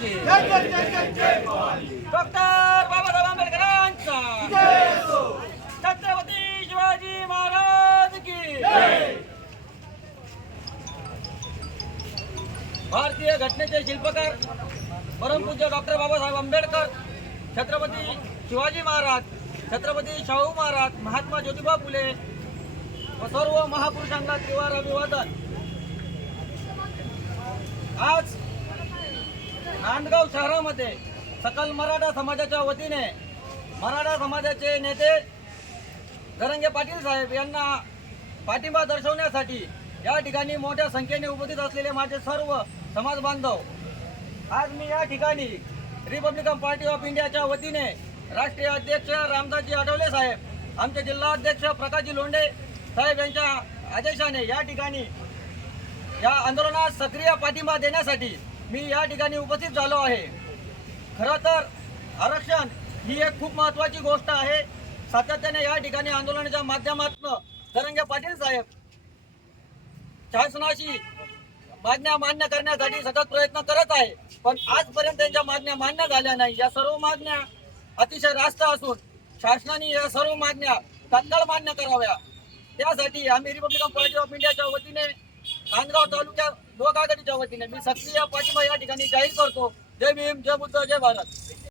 भीमाची doctor Babasaheb आंबेडकरांचा. छत्रपती शिवाजी महाराज की भारतीय घटनेचे शिल्पकार परमपूज्य डॉक्टर बाबासाहेब आंबेडकर छत्रपती शिवाजी महाराज छत्रपती शाहू महाराज महात्मा ज्योतिबा फुले व सर्व महापुरुषांना त्रिवार अभिवादन. आज नांदगाव शहरामध्ये सकल मराठा समाजाच्या वतीने मराठा समाजाचे नेते धरंगे पाटील साहेब यांना पाठिंबा दर्शवण्यासाठी या ठिकाणी मोठ्या संख्येने उपस्थित असलेले माझे सर्व समाज बांधव आज मी या ठिकाणी रिपब्लिकन पार्टी ऑफ इंडियाच्या वतीने राष्ट्रीय अध्यक्ष रामदासजी आठवले साहेब आमचे जिल्हाध्यक्ष प्रकाशजी लोंढे साहेब यांच्या आदेशाने या ठिकाणी या आंदोलनात सक्रिय पाठिंबा देण्यासाठी मी या ठिकाणी उपस्थित झालो आहे. खरं तर आरक्षण ही एक खूप महत्वाची गोष्ट आहे. सातत्याने या ठिकाणी आंदोलनाच्या माध्यमातून धरंगे पाटील साहेब शासनाशी मागण्या मान्य करण्यासाठी सतत प्रयत्न करत आहे. पण आजपर्यंत त्यांच्या मागण्या मान्य झाल्या नाही. या सर्व मागण्या अतिशय रास्त असून शासनाने या सर्व मागण्या तत्काळ मान्य कराव्या. त्यासाठी आम्ही रिपब्लिकन पार्टी ऑफ इंडियाच्या वतीने नांदगाव तालुक्यात लोक आघाडीच्या वतीने मी सक्रिय पाठिंबा या ठिकाणी जाहीर करतो. जय भीम जय बुद्ध जय भारत.